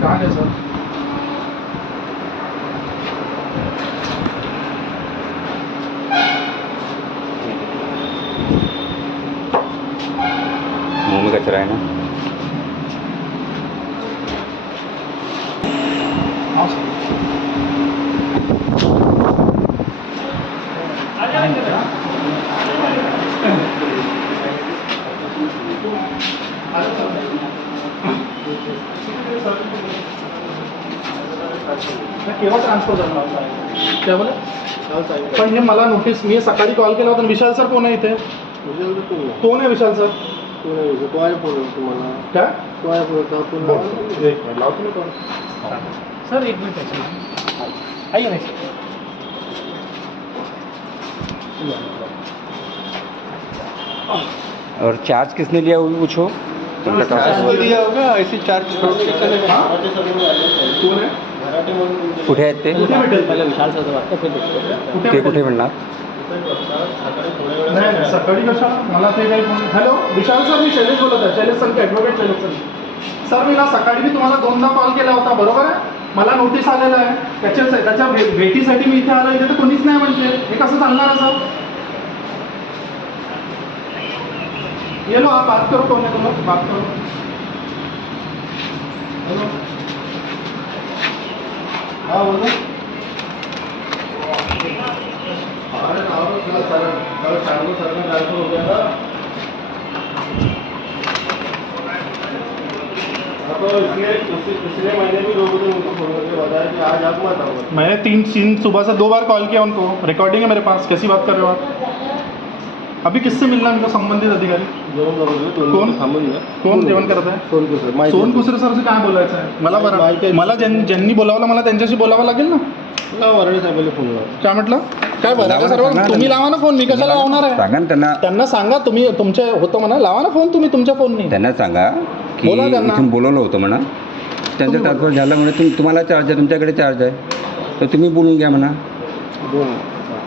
कहाँ है सर? मुंह में कचरा है ना। हाँ सर। केव्हा ट्रान्सफर झाला होता? क्या बोले? पण हे मला नोटीस, मी सकाळी कॉल केला होता. विशाल सर कोण आहे इथे? कोण आहे विशाल सर? तुम्हाला क्या काय बोलतो आपण? एक मिनिट लावतो मी कॉल. सर एक मिनिट आइए ना. और चार्ज किसने लिया वो भी पूछो। चार्ज दिया होगा, ऐसे चार्ज छोड़ के चलेगा। कोण आहे? कुठे आहेत ते? कुठे भेटेल? पहिले विशाल सर वाटतं ते कुठे ते भेटेल? कुठे मिळणार? नाही सकाळी कशाला मला ते काही फोन. हॅलो विशाल सर, मी शैलेश बोलत आहे. शैलेश संके, ॲडव्होकेट शैलेश संके. सर मी ना सकाळी मी तुम्हाला 2दा कॉल केला होता, बरोबर आहे? मला नोटीस आलेलं आहे त्याच्या भेटीसाठी मी इथे आलो. इथे तर कोणीच नाही म्हणते. हे कसं चालणार असं? ये लो आप बात करो. कौन है तुम? बात करो. हेलो हाँ बोलो. अरे कल 4 को सर में ट्रांसफर हो गया था. तो इसलिए पिछले महीने भी लोगों ने उनको फोन करके बताया कि आज आप मत आओ. मैंने 3 सुबह से 2 बार कॉल किया उनको. रिकॉर्डिंग है मेरे पास. कैसी बात कर रहे हो आप? अभी किससे मिलना है? संबंधित अधिकारी कोण? कोण जेवण करत आहे? सोनकुसरे सर से काय बोलायचं आहे? मला ज्यांनी बोलावलं मला त्यांच्याशी बोलावं लागेल ना. वराडे साहेबांना फोन लावा. काय म्हटलं? काय बरं सर्व तुम्ही लावा ना फोन. मी कशाला लावणार आहे? सांगा ना त्यांना सांगा. तुम्ही तुमच्या होतं म्हणा, लावा ना फोन तुम्ही तुमच्या फोननी. त्यांना सांगा की बोला त्यांना. इथून बोलवलं होतं म्हणा. त्यांचं ट्रान्सफर झालं म्हणे. तुम्हाला चार्ज आहे, तुमच्याकडे चार्ज आहे, तर तुम्ही बोलून घ्या म्हणा.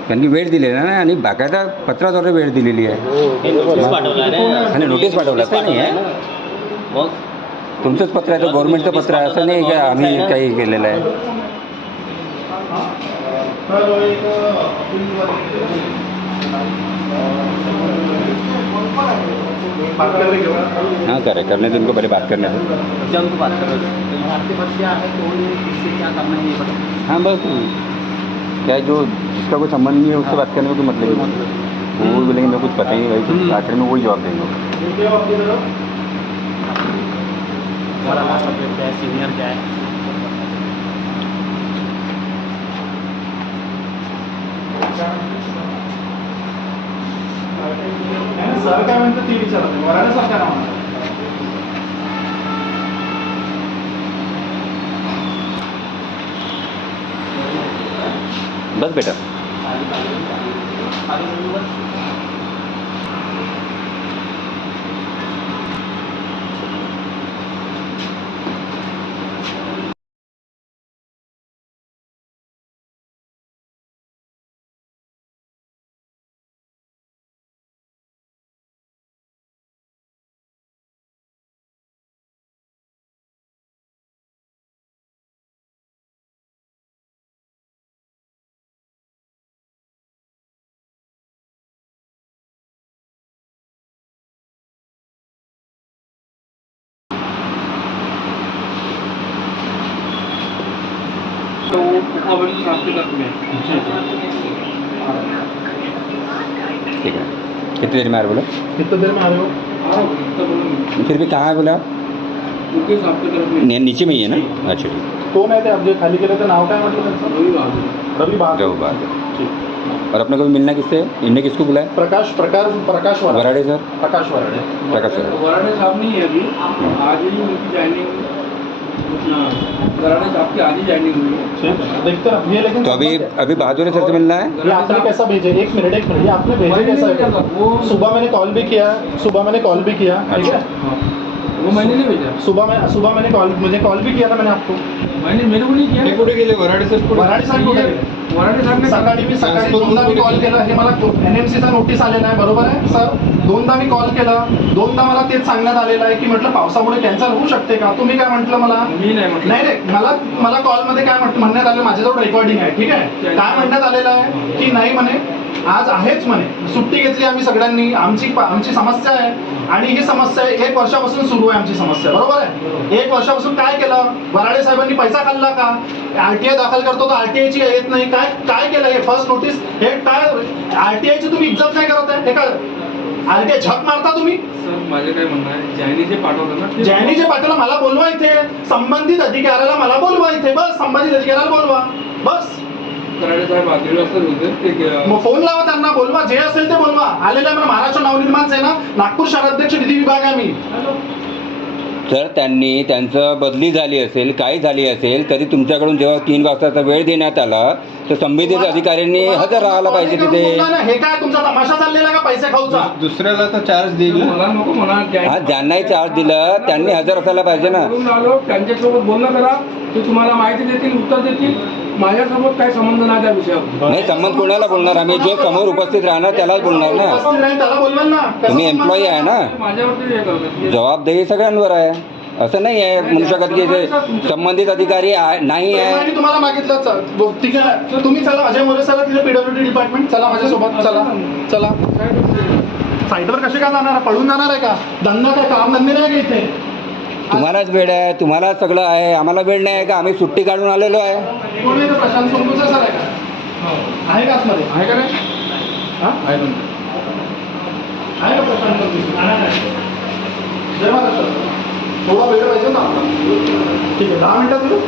त्यांनी वेळ दिलेला ना, आणि बाकायदा पत्राद्वारे वेळ दिलेली आहे. आणि नोटीस पाठवलं असं नाही आहे. मग तुमचंच पत्र आहे, तर गव्हर्नमेंटचं पत्र आहे असं नाही का आम्ही काही केलेलं आहे. हाँ करे करने दो उनको, पहले बात करने दो. उनको बात करो. आपके पास क्या है, कौन है, किससे क्या करना है ये बताओ. हाँ बस क्या जो जिसका कोई संबंध नहीं है उससे बात करने में कोई मतलब नहीं. वो बोलेंगे मैं कुछ पता ही नहीं भाई, तो आखिर में वही जवाब देंगे. हमारा लास्ट अपडेट क्या है, सीनियर क्या है? सर काय म्हणतात ते विचारत. वराडे सर काय नाव? बस बेटा. ठीक है. कितनी देर में आ रहे बोला? कितने देर में आ रहे हो? फिर भी कहाँ है बोला? नीचे में ही है ना. अच्छा ठीक. कोण आहे ते? आप जे खाली केलं ते नाव काय म्हटलं त्यांचं? रवी बहादुर. रवी बहादुर. ठीक. और अपने को भी मिलना किससे? इनने किसको बुलाया? प्रकाश वराडे सर. प्रकाश वराडे. प्रकाश सर. वराडे साहब नहीं है अभी. आज ही उनकी ज्वाइनिंग. वराडे साहब की आज ही ज्वाइनिंग हुई है. ठीक. देखते हैं ये, लेकिन तो अभी बहादुर सर से मिलना है. ये आपने कैसा भेजे? एक मिनट ये आपने भेजे कैसा है? सुबह मैंने कॉल भी किया. ठीक है. वो मैंने नहीं भेजा, सुबह मैंने कॉल भी किया था मैंने आपको। मेरे को नहीं किया। कुठे गेले वराडे साहेब कुठे वराडे साहेब ने सकाळी दोनदा मी कॉल केला, हे मला NMCचा नोटीस आलेला आहे, बरोबर आहे सर? दोनदा मी कॉल केला, दोनदा मला तेच सांगण्यात आलेलं आहे की म्हटलं पावसामुळे कॅन्सल होऊ शकते का? तुम्ही काय म्हटलं मला? मी नाही म्हटलं. नाही मला कॉलमध्ये काय म्हणण्यात आलं, माझ्याजवळ रेकॉर्डिंग आहे, ठीक आहे? काय म्हणण्यात आलेलं आहे की नाही म्हणे आज आहेच म्हणे, सुट्टी घेतली आम्ही सगळ्यांनी, आमची समस्या आहे आणि ही समस्या 1 वर्षापासून सुरू आहे आमची समस्या, बरोबर आहे? 1 वर्षापासून काय केलं? वराडे साहेबांनी पैसा खाल्ला का? RTI दाखल करतो तर RTI ची येत नाही, काय केलं? हे फर्स्ट नोटीस, हे काय RTI ची तुम्ही इज्जत नाही करत आहे? हे काय RTI झक मारता तुम्ही? सर माझे काय म्हणणं आहे, ज्यांनी जे पाठवलं ना ज्यांनी जे पाठवलं मला बोलवा इथे, संबंधित अधिकाऱ्याला मला बोलवा इथे, बस संबंधित अधिकाऱ्याला बोलवा, बस. कराडे साहेब 8:30 वाजता होते ते मग फोन लावा त्यांना, बोलवा, जे असेल ते बोलवा. आलेलं आहे महाराष्ट्र नवनिर्माण सेना, नागपूर शहराध्यक्ष विधी विभाग आहे मी. जर त्यांचं बदली झाली असेल, काही झाली असेल, तरी तुमच्याकडून जेव्हा 3 वाजताचा वेळ देण्यात आला तर संबंधित अधिकाऱ्यांनी हजर राहायला पाहिजे तिथे. हे काय तुमचा तमाशा चाललेला का पैसे खाऊचा? दुसऱ्याला तर चार्ज देईल. मला नको म्हणा, हा, ज्यांनाही चार्ज दिलं त्यांनी हजर असायला पाहिजे ना. बोलून आलो, त्यांच्यासोबत बोलणं करा, ते तुम्हाला माहिती देतील, उत्तर देतील. माझ्यासोबत काही संबंध नाही त्या विषयावर. नाही, संबंध कोणाला बोलणार? आम्ही जे समोर उपस्थित राहणार त्यालाच बोलणार ना. त्याला बोलवा ना. तुम्ही एम्प्लॉई आहे ना, माझ्यावरती हे करतात. जबाबदारी सगळ्यांवर आहे. असं नाही आहे म्हणू शकत की ते संबंधित अधिकारी नाही आहे. आणि तुम्हाला मागितलं ठीक आहे, तुम्ही चला अजय मोरे सर तिथे PWD डिपार्टमेंट, चला माझ्यासोबत, चला. साईटवर कसे काय जाणार? पळून जाणार आहे का? धंदा काय, काम धंदे नाही का इथे? तुम्हालाच वेळ आहे, तुम्हाला सगळं आहे, आम्हाला वेळ नाही आहे का? आम्ही सुट्टी काढून आलेलो आहे. कोण आहे? प्रशांत सोमपूरचा सर आहे का? आहे का आतमध्ये? आहे का नाही? हा? आहे का प्रशांत सोमपूर? जय महाराष्ट्र. थोडा वेळ पाहिजे ना आपला. ठीक आहे, 10 मिनिटात येऊ.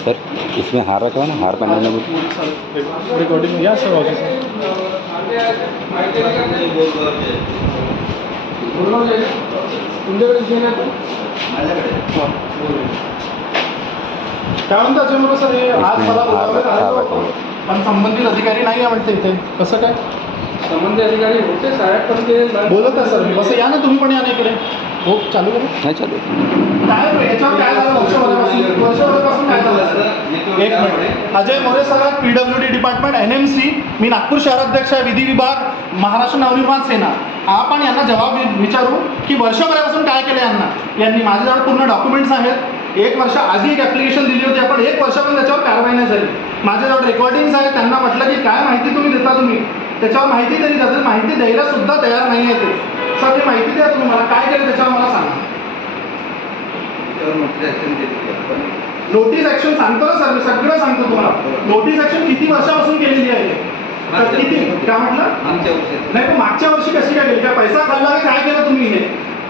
सर इसमें हार रखा है ना, हार पहनाने में रिकॉर्डिंग या सर ऑफिस तुमच्याकडे विषय नाही तो? काय म्हणता अजय मोरे सर? हे आज मला बोलावण्यात आलं होतं, पण संबंधित अधिकारी नाही आहे म्हणते इथे, कसं काय? संबंधित अधिकारी होते साहेब, पण ते बोलत आहे सर. बस या ना तुम्ही पण, या ना इकडे. हो, चालू करा. नाही चालू. काय याच्यावर काय झालं? वर्षभरापासून काय झालं सर? एक minute. Ajay More sir, PWD department, NMC. मी नागपूर शहराध्यक्ष आहे, विधी विभाग, महाराष्ट्र नवनिर्माण सेना. आपण यांना जबाब विचारू की वर्षभरापासून काय केलं यांनी. माझ्याजवळ पूर्ण डॉक्युमेंट्स आहेत. 1 वर्ष आधी एक ॲप्लिकेशन दिली होती आपण, 1 वर्षापर्यंत त्याच्यावर कारवाई नाही झाली. माझ्याजवळ रेकॉर्डिंग्स आहेत. त्यांना म्हटलं की काय माहिती तुम्ही देता, त्याच्यावर माहिती तरी द्या. माहिती द्यायला सुद्धा तयार नाही आहे ते. सर ते माहिती द्या तुम्ही मला, काय केलं त्याच्यावर मला सांगा. नोटीस ॲक्शन सांगतो ना सर, मी सगळं सांगतो तुम्हाला. नोटीस ॲक्शन किती वर्षापासून केलेली आहे? किती? काय म्हटलं? नाही, पण मागच्या वर्षी कशी काय केली? काय पैसा खाल्ला की काय केलं तुम्ही? हे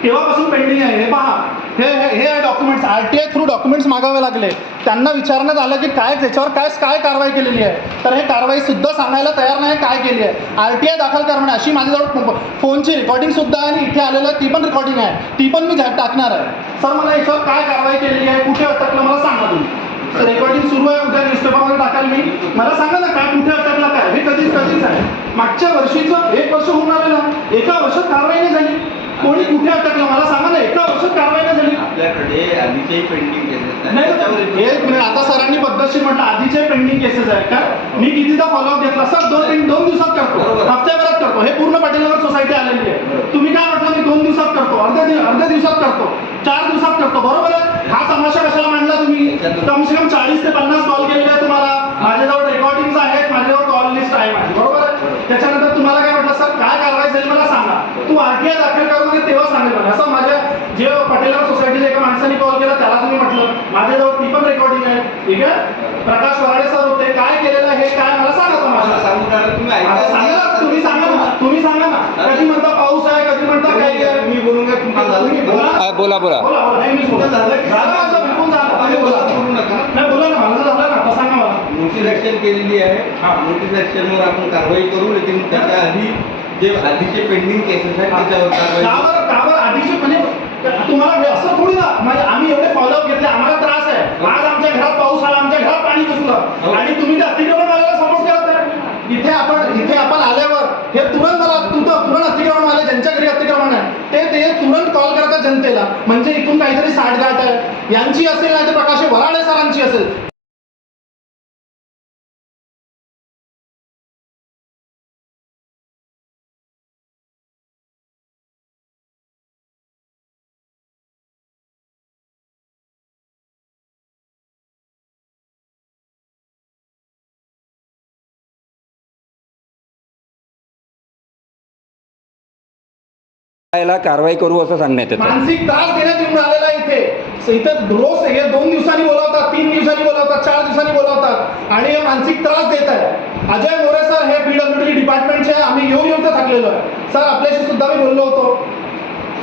केव्हापासून पेंडिंग आहे? हे पहा, हे आहे डॉक्युमेंट्स. RTI थ्रू डॉक्युमेंट्स मागावे लागले. त्यांना विचारण्यात आलं की काय त्याच्यावर काय कारवाई केलेली आहे, तर हे कारवाई सुद्धा सांगायला तयार नाही काय केली आहे. RTI दाखल करणे अशी माझ्याजवळ फोनची रेकॉर्डिंग सुद्धा आहे आणि इथे आलेलं ती पण रेकॉर्डिंग आहे, ती पण मी टाकणार आहे. सर मला याच्यावर काय कारवाई केलेली आहे, कुठे अटकलं मला सांगा तुम्ही. रेकॉर्डिंग सुरू आहे, उद्या न्यूजपेपरमध्ये टाकाल मी. मला सांगा ना काय, कुठे अटकलं, काय? हे कधीच आहे. मागच्या वर्षीचं 1 वर्ष होऊन आलेलं, 1 वर्षात कारवाई नाही झाली. कोणी कुठे अटकलं मला सांगा ना, 1 वर्षात कारवाई नाही झाली. आपल्याकडे आधीचे पेंडिंग केसेस नाही, 1 मिनिट. आता सरांनी पद्धतशीर म्हटलं आधीचे पेंडिंग केसेस आहेत का? मी कितीदा फॉलोअप घेतला सर? 2 दिवसात करतो, हप्त्याभरात करतो. हे पूर्ण पाटीलनगर सोसायटी आलेली आहे. तुम्ही काय म्हटलं? मी 2 दिवसात करतो, अर्ध्या दिवसात करतो, 4 दिवसात करतो, बरोबर आहे. हा तमाशा कशाला मांडला तुम्ही? कमसे कम 40 ते 50 कॉल केलेले आहे तुम्हाला. माझ्याजवळ रेकॉर्डिंग्स आहेत, माझ्याजवळ कॉल लिस्ट आहे माझी, बरोबर आहे. त्याच्यानंतर तुम्हाला काय म्हटलं? सर काय कारवाई झाली मला सांगा. तू RTI दाखल करू नये तेव्हा सांगेल मला. असं माझ्या जे पाटीलनगर सोसायटीला एका माणसाने कॉल केला त्याला तुम्ही म्हटलं. माझ्याजवळ ती पण रेकॉर्डिंग आहे, ठीक आहे. प्रकाश वराडे सर होते, काय केलेलं आहे काय मला सांगा. तुम्ही सांगा ना. कधी म्हणता पाऊस आहे, कधी म्हणता काही आहे. मी बोलून बोला. नाही मी बोला. झालं माझं बिलकुल झालं. तुम्ही बोला. नाही बोला ना, माझं झालं ना, आता सांगा मला. नोटीस ऍक्शन केलेली आहे. नोटीस ऍक्शनवर आपण कारवाई करू, लेकिन त्याच्या आधी जे आधीचे पेंडिंग केसेस आहेत त्याच्यावर कारवाई. कावर आधीचे म्हणजे तुम्हाला असं थोडी ना, म्हणजे आम्ही एवढे फॉलोअप घेतले, आम्हाला त्रास आहे. आज आमच्या घरात केला म्हणजे इथून काहीतरी साठगाठ आहे, यांची असेल नाही तर प्रकाश वराडे सरांची असेल. याला कारवाई करू असं सांगण्यात येतं. मानसिक त्रास देण्यात येऊन आलेला आहे इथं रोज हे 2 दिवसांनी बोलावतात, 3 दिवसांनी बोलावतात, 4 दिवसांनी बोलावतात आणि हे मानसिक त्रास देत आहे. अजय मोरे सर हे PWD डिपार्टमेंटचे, आम्ही येऊन तर थकलेलो आहे सर. आपल्याशी सुद्धा मी बोललो होतो.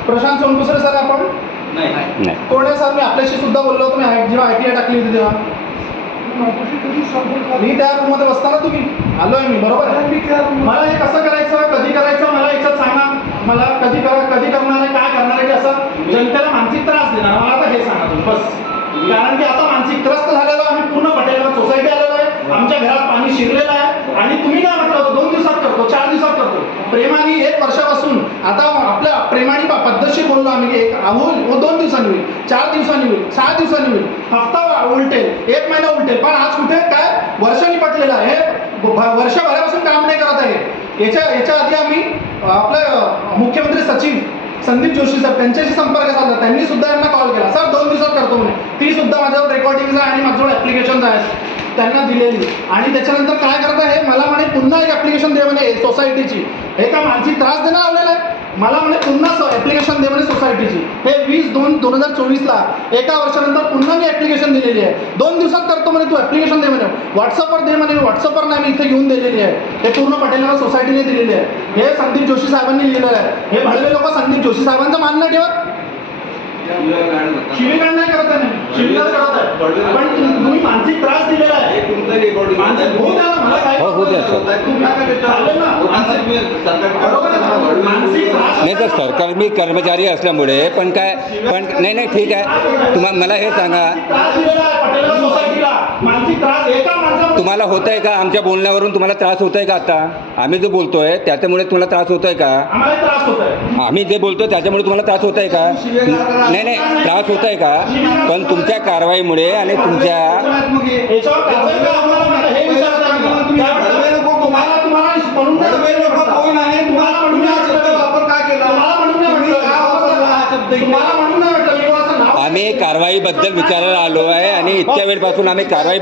प्रशांत सोनकुसरे सर आपण नाही. कोण आहे सर? मी आपल्याशी सुद्धा बोललो होतो. मी जेव्हा ITI टाकली होती तेव्हा मी त्या रूममध्ये बसताना तुम्ही आलोय मी, बरोबर आहे. मला हे कसं करायचं, कधी करायचं, मला याच्यात सांगा. मला कधी करणार आहे, काय करणार आहे, की असं जनतेला मानसिक त्रास देणार, मला आता हे सांगा तुम्ही बस. कारण की आता मानसिक त्रस्त झालेलो आम्ही, पूर्ण पटेलला सोसायटी आलेलो आहे, आमच्या घरात पाणी शिरलेलं आहे आणि तुम्ही काय म्हटलं होतं 2 दिवसात करतो, 4 दिवसात करतो. प्रेमाने 1 वर्षापासून आता आपल्या प्रेमाने पद्धतशीर बोललो आम्ही की 2 दिवसांनी होईल, 4 दिवसांनी होईल, 6 दिवसांनी होईल, हप्ता उलटेल, 1 महिना उलटेल, पण आज कुठे काय वर्षांनी पटलेलं आहे. वर्षभरापासून काम नाही करत आहे. याच्या आधी आम्ही आपलं मुख्यमंत्री सचिव संदीप जोशी सर त्यांच्याशी संपर्क साधला, त्यांनी सुद्धा यांना कॉल केला, सर 2 दिवसात करतो म्हणे. ती सुद्धा माझ्यावर रेकॉर्डिंग आहे आणि माझ्याजवळ ॲप्लिकेशन्स आहेत त्यांना दिलेली. आणि त्याच्यानंतर काय करता हे मला म्हणे पुन्हा एक ॲप्लिकेशन दे म्हणे सोसायटीची. हे का मानसिक त्रास देणं लावलेला आहे मला म्हणे, पुन्हा ॲप्लिकेशन दे म्हणे सोसायटीची. हे 20/2/2024ला 1 वर्षानंतर पुन्हा मी ॲप्लिकेशन दिलेली आहे. 2 दिवसात करतो म्हणे, तू ॲप्लिकेशन दे म्हणे, व्हॉट्सअपवर दे म्हणे. व्हॉट्सअपवर नाही, मी इथे घेऊन दिलेली आहे. हे पूर्ण पटेलनगर सोसायटीने दिलेली आहे. हे संदीप जोशी साहेबांनी लिहिलेलं आहे. हे भडवे लोक संदीप जोशी साहेबांचं मान नाही ठेवत, शिवीगाळ नाही करत आहे, शिवीगाळ करत आहे. पण तुम्ही मानसिक त्रास दिलेला आहे. तुमचं रेकॉर्डिंग मानसिक होऊ द्या ना, मला काय हो, होऊ द्या सर. चालेल ना. बरोबर आहे ना? मानसिक त्रास नाही तर सरकारी कर्मचारी असल्यामुळे पण नाही ठीक आहे. मला हे सांगा, त्रास दिलेला आहे पटेलनगर सोसायटीला. मानसिक त्रास एका माणसाला तुम्हाला होत आहे का? आमच्या बोलण्यावरून तुम्हाला त्रास होत आहे का? आता आम्ही जो बोलतोय त्याच्यामुळे तुम्हाला त्रास होत आहे का? आम्हाला त्रास होत आहे. आम्ही जे बोलतोय त्याच्यामुळे तुम्हाला त्रास होत आहे का? नाही त्रास होत आहे का? पण तुमच्या कारवाईमुळे आणि तुमच्या याच्यावर कारवाई का आम्हाला म्हणता? हे विचारता तुम्ही. तुम्हाला म्हणून कोण आहे? तुम्हाला म्हणून हा शब्द वापर का केला? तुम्हाला म्हणून नाही तुम्ही म्हटलं. का वापरला हा शब्द इथे? तुम्हाला म्हणून नाही म्हटलं. मी कोणाचं नाव आम्ही कारवाईबद्दल विचारायला आलो आहे आणि इतक्या वेळपासून आम्ही कारवाई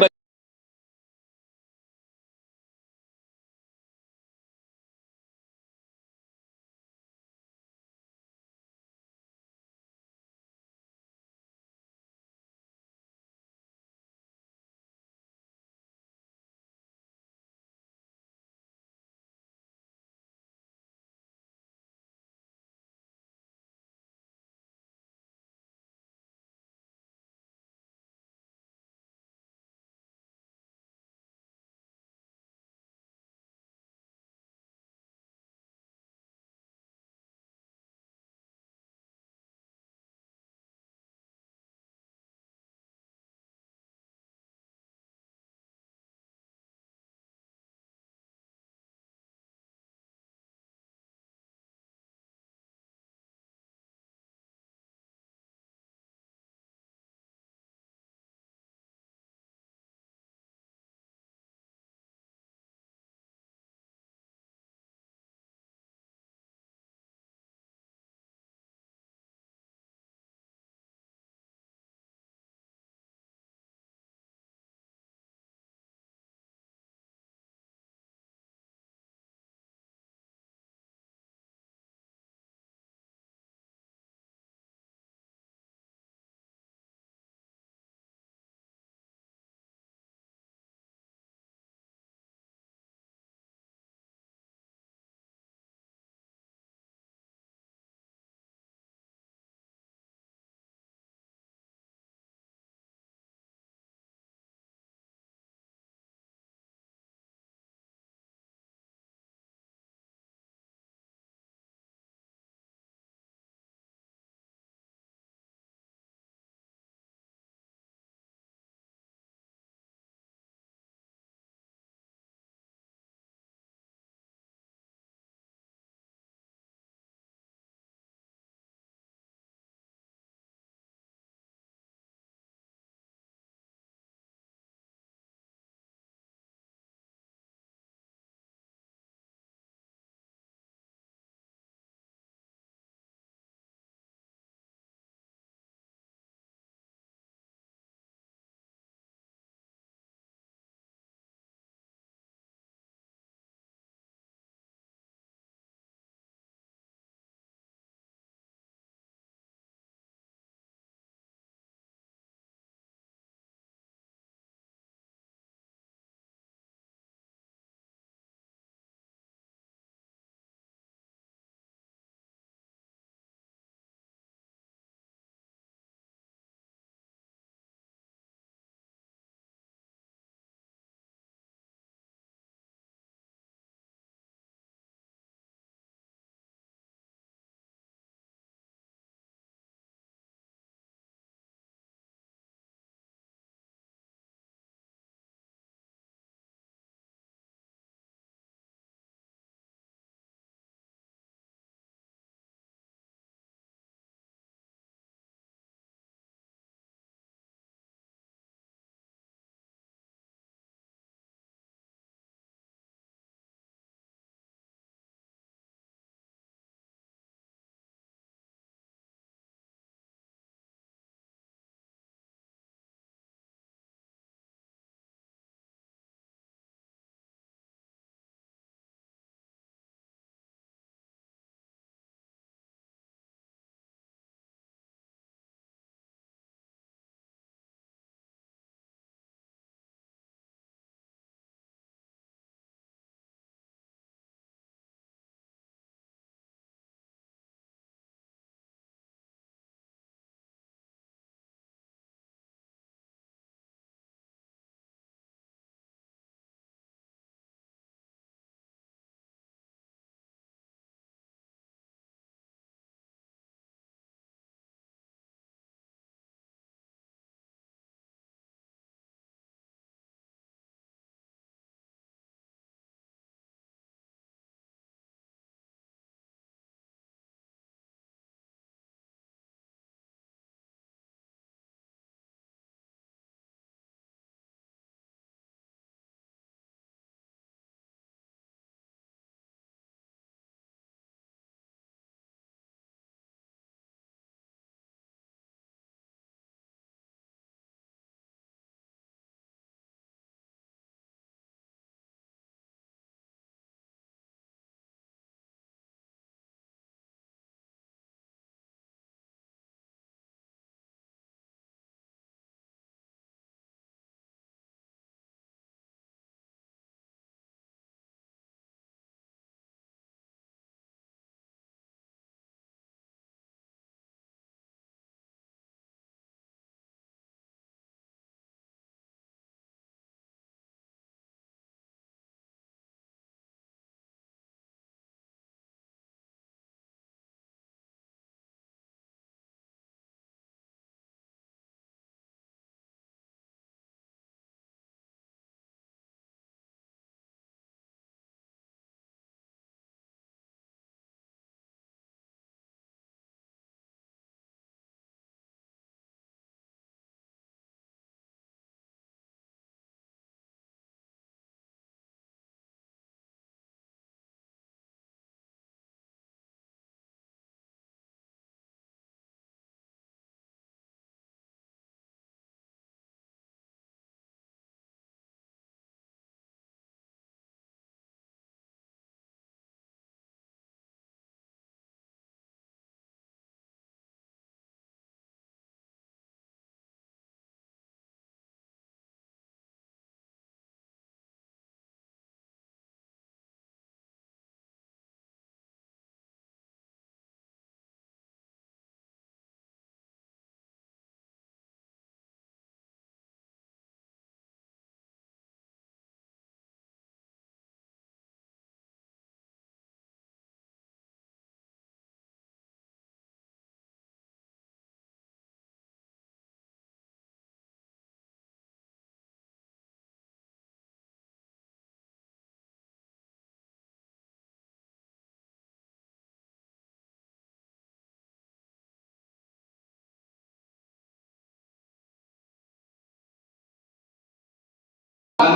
सर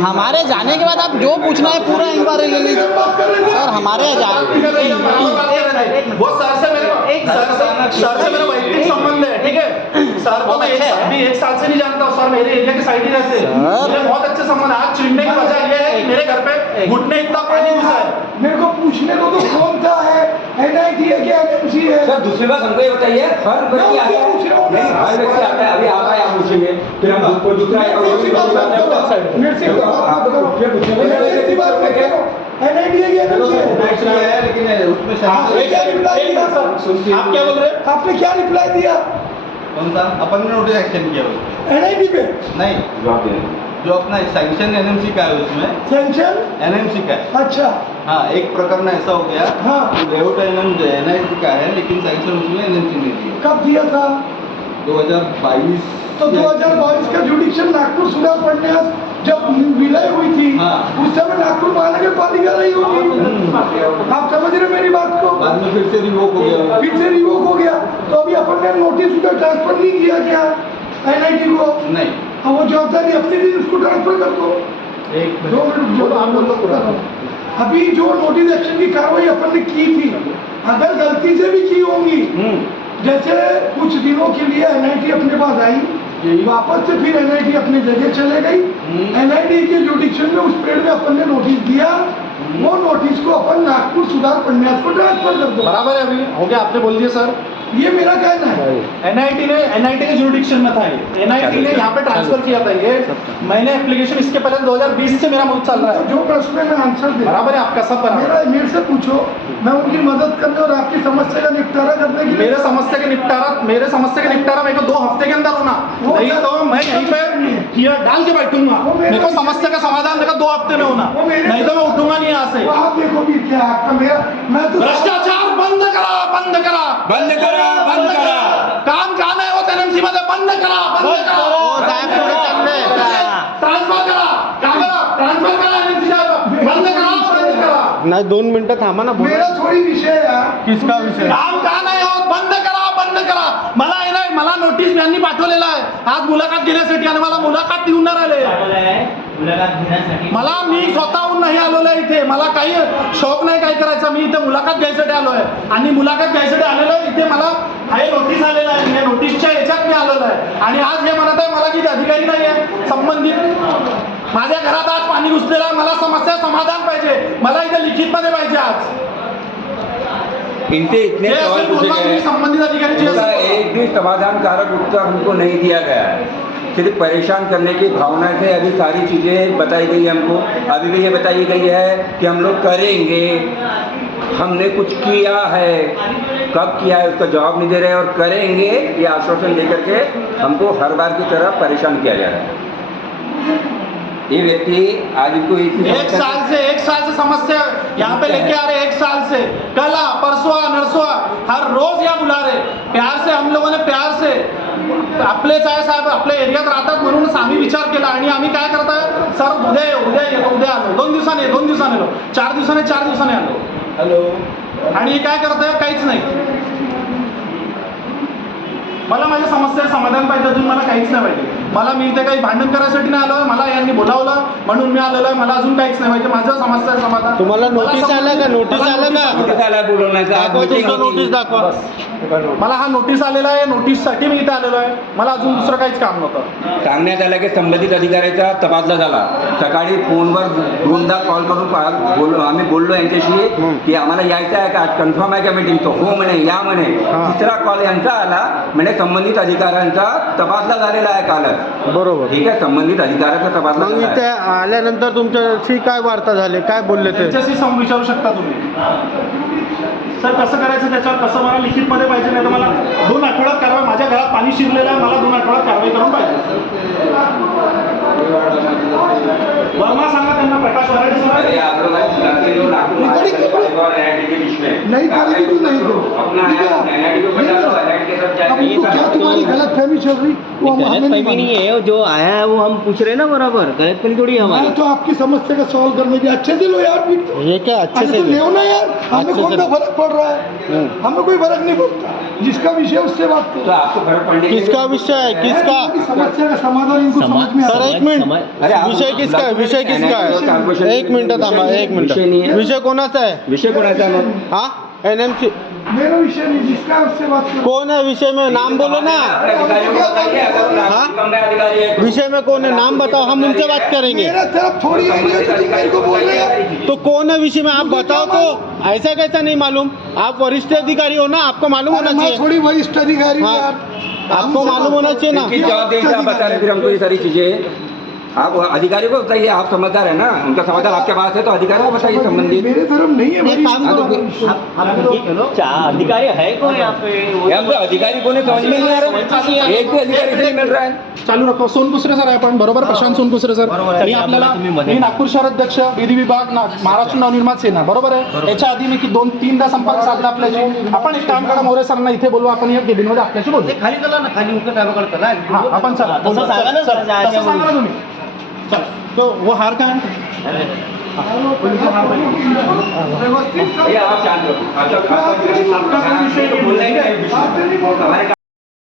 हमारे जाने के बाद आप जो पूछना है पूरा इंक्वायरी ले लीजिए सर। हमारे वो सर से मेरा वैयक्तिक संबंध है, ठीक है। सर को मैं अभी 1 साल से नहीं जानता हूँ। सर मेरे एरिया के साइड ही रहते हैं, मेरे बहुत अच्छे संबंध। आज चिढ़ने की वजह यह है कि मेरे घर पे घुटने इतना पानी घुसा है। मेरे को पूछने को तो कौन था है, NIT है कि NMC है? सर दूसरी बात हमको ये बताइए, हर व्यक्ति आता है, नहीं हर व्यक्ति आता है, अभी आप आए आप पूछेंगे, फिर हम कोई दूसरा आएगा वो भी बात करते हैं। मेरे से बात करो, मेरे से बात मत करो। NIT है कि NMC है? लेकिन उसमें आपने क्या रिप्लाई दिया? आप क्या बोल रहे हैं? आपने क्या रिप्लाई दिया? कौन सा अपन ने नोटिस एक्शन किया उसमें? NIT पे नहीं, जो अपना सैंक्शन NMC का है उसमें सेंक्शन? NMC का है। अच्छा हाँ, एक प्रकरण ऐसा हो गया, हाँ। लेआउट NIT का है लेकिन सैंक्शन उसमें NMC ने दिया। कब दिया था? 2022। तो 2022 का जुडिशियल नागपुर सुधार प्रन्यास जब विलय हुई थी, हाँ। उस समय नागपुर महानगर पालिका रही होगी। आप समझ रहे मेरी बात को? बाद में फिर से रिवोक हो गया। फिर से रिवोक हो गया, तो अभी अपन ने नोटिस उधर ट्रांसफर नहीं किया क्या NIT को? नहीं, अब वो जवाबदारी अपने दिन उसको ट्रांसफर कर दो। 2 मिनट जो आप अभी जो नोटिस एक्शन की कार्रवाई अपन ने की थी, अगर गलती से भी की होंगी, जैसे कुछ दिनों के लिए NIT अपने पास आई, वापस से फिर NIT अपनी जगह चले गई। NIT के जुडिशियल में उस पीरियड में अपन ने नोटिस दिया, वो नोटिस को अपन नागपुर सुधार प्रन्यास को ट्रांसफर कर दो। बराबर है, अभी हो गया, आपने बोल दिया सर। ये मेरा कहना है। NIT के जुडिक्शन में था ये, NIT ने यहाँ पे ट्रांसफर किया था ये। मैंने एप्लीकेशन इसके पहले 2020 से मेरा मुझ चल रहा है। जो प्रश्न है मैं आंसर दे, बराबर है आपका, सब बराबर है। मेरे से पूछो, मैं उनकी मदद करने और आपकी समस्या का निपटारा करने के लिए। मेरे समस्या के निपटारा मेरे को 2 हफ्ते के अंदर होना, नहीं तो मैं यहीं पे किया डाल के बैठूंगा। मेरे को समस्या का समाधान मेरे को 2 हफ्ते में होना, नहीं तो मैं उठूंगा नहीं यहाँ से। आप देखो भी क्या आपका मेरा, मैं तो भ्रष्टाचार बंद करा, बंद करा, बंद करा, बंद करा। काम कहाँ नाही होत NMC मध्ये, बंद करा, बंद करा। ट्रान्सफर करा, ट्रान्सफर करा NMC बंद करा, बंद करा। नाही 2 मिनिटं थांबा ना. मेरा थोडी विषय आहे. किसका विषय? काम का नाही होत, बंद करा, बंद करा. मला आहे ना, मला नोटीस यांनी पाठवलेला आहे आज मुलाखत घेण्यासाठी, आणि मला मुलाखत देऊन नाही राहिले. मला मी स्वतःहून नाही आलेलो आहे इथे, मला काही शौक नाही काय करायचा. मी इथे मुलाखत घ्यायसाठी आलो आहे, आणि मुलाखत घ्यायसाठी आलेलो आहे इथे. मला हे नोटीस आलेलं आहे, या नोटीसच्या याच्यात मी आलेलो आहे, आणि आज हे म्हणत आहे मला की अधिकारी नाही आहे संबंधित. माझ्या घरात आज पाणी घुसलेलं आहे, मला समस्या समाधान पाहिजे, मला इथे लिखितमध्ये पाहिजे आज. इनसे इतने जे सवाल असेल पूछे बोलवा गए, तुम्ही संबंधित अधिकारी जे उनका असेल. एक भी समाधानकारक उत्तर हमको नहीं दिया गया है. सिर्फ परेशान करने की भावना से अभी सारी चीज़ें बताई गई हमको. अभी भी ये बताई गई है कि हम लोग करेंगे, हमने कुछ किया है, कब किया है उसका जवाब नहीं दे रहे, और करेंगे ये आश्वासन देकर के हमको हर बार की तरह परेशान किया जा रहा है. ये व्यक्ति आज इनको एक साल से समस्या यहाँ पे लेके आ रहे, 1 साल से. कल परसों नरसों हर रोज यहाँ बुला रहे. प्यार से हम लोगों ने प्यार से आपले साहेब आपल्या एरियात राहतात म्हणून आम्ही विचार केला, आणि आम्ही काय करताय, सर उद्या येतो, उद्या आलो, 2 दिवसांनी आलो, 4 दिवसांनी आलो. हॅलो. आणि काय करताय, काहीच नाही. मला माझ्या समस्या समाधान पाहिजे, अजून मला काहीच नाही पाहिजे. मला मी इथे काही भांडण करायसाठी नाही आलोय, मला यांनी बोलावलं म्हणून मी आलेलो आहे. मला अजून काहीच नाही पाहिजे, माझ्या समस्या समाधान. तुम्हाला नोटीस आलं का? नोटीस आलं का? नोटीस दाखवा. मला हा नोटीस आलेला आहे, नोटीससाठी मी इथे आलेलो आहे. मला अजून दुसरं काहीच काम नव्हतं. सांगण्यात आलं की संबंधित अधिकाऱ्याचा तबादला झाला. सकाळी फोनवर 2दा कॉल करून आम्ही बोललो यांच्याशी की आम्हाला यायचं आहे का, कन्फर्म आहे का मीटिंग, तो हो म्हणे, या म्हणे. 3रा कॉल यांचा आला, म्हणजे संबंधित अधिकाऱ्यांचा तबादला झालेला आहे कालच. बरोबर. ठीक आहे, संबंधित अधिकाऱ्याचा तबादला मग झाला आहे. इथे आल्यानंतर तुमच्याशी काय वार्ता झाली, काय बोलले ते? त्याच्याशी विचारू शकता तुम्ही. सर कसं करायचं त्याच्यावर, कसं मला लिखितमध्ये पाहिजे, नाही तर मला 2 आठवड्यात कारवाई. माझ्या घरात पाणी शिरलेलं आहे, मला 2 आठवड्यात कारवाई करून पाहिजे. वर्मा सांगा त्यांना, प्रकाश वराडे अरे आप लोग आज रात्रि को नागपुर और NIT के बीच में नहीं करेगी तो नहीं दो. अपना NIT को बता दो, NIT के साथ अब जाएंगे. उनको क्या तुम्हारी गलतफहमी चल रही, वो हम हमें नहीं मालूम. नहीं है, जो आया है वो हम पूछ रहे हैं ना, बराबर गलतफहमी थोड़ी है हमारी. मैं तो आपकी समस्या का सॉल्व करने के अच्छे से लो यार. ये क्या अच्छे अरे से तो ले ना यार, हमें अच्छे कौन से सा फर्क पड़ रहा है, हमें कोई फर्क नहीं पड़ता. जिसका विषय उससे बात तो करो। आपको फर्क पड़ने के लिए- किसका विषय है किसका समस्या का समाधान इनको समझ में आ सर रहा है। एक मिनिट अरे आप- विषय किसका आहे विषय किसका कॉर्पोरेशन- आहे एक मिनिट थांबा एक विषय नाही मिनिट आहे. विषय कोणाचा आहे विषय कोणाचा आहे मग? हा एनएमसी मेरा विषय नहीं, जिसका उससे बात करो। कौन है विषय में नाम बोलो ना अपने अधिकारियों को बताइए, अगर हाँ? आप कम में अधिकारी है तो- विषय में कौन है नाम बताओ हम उनसे बात करेंगे मेरा तरफ थोड़ी आइडिया तो तुम मेरे को बोल रहे हो। तो कौन है विषय में आप बताओ तो ऐसा कैसा नहीं मालूम आप वरिष्ठ अधिकारी हो ना आपको मालूम होना अरे मैं चाहिए थोड़ी वरिष्ठ अधिकारी हूँ हाँ। यार। आपको मालूम होना चाहिए ना किस जवाबदेही से आप बता रहे हैं फिर हमको ये सारी चीजें? आप अधिकारी को बताइए, आप समझदार है ना, उनका समाधान आपके पास है तो अधिकारी को बताइए संबंधित। मेरे तरफ नहीं है भाई। काम हाँ, तो करो फिर- अधिकारी है कौन यहाँ पे ये हमको अधिकारी को नहीं समझ में नहीं आ रहा, एक भी अधिकारी से नहीं मिल रहा है। चालू रखो सोनकुसरे सर आहे आपण बरोबर प्रशांत सोनकुसरे सर मी आपल्याला मी नागपूर शहर अध्यक्ष विधी विभाग महाराष्ट्र नवनिर्माण सेना बरोबर आहे याच्या आधी मी 2-3दा संपर्क साधला आपल्याशी आपण एक काम करा मोरे सरांना इथे बोलू आपण या केबिनमध्ये आपल्याशी बोलू खाली चला ना खाली उनका साहेबाकडे चला हा आपण चला तसं बोलू. सांगा ना चल, सर, जायच्या तसं सांगा ना तुम्ही चल तो वो हार का है व्यवस्थित भैया आप शांत रहो, आपका बोलना ही नहीं है, आप नहीं बोल रहे। हमारे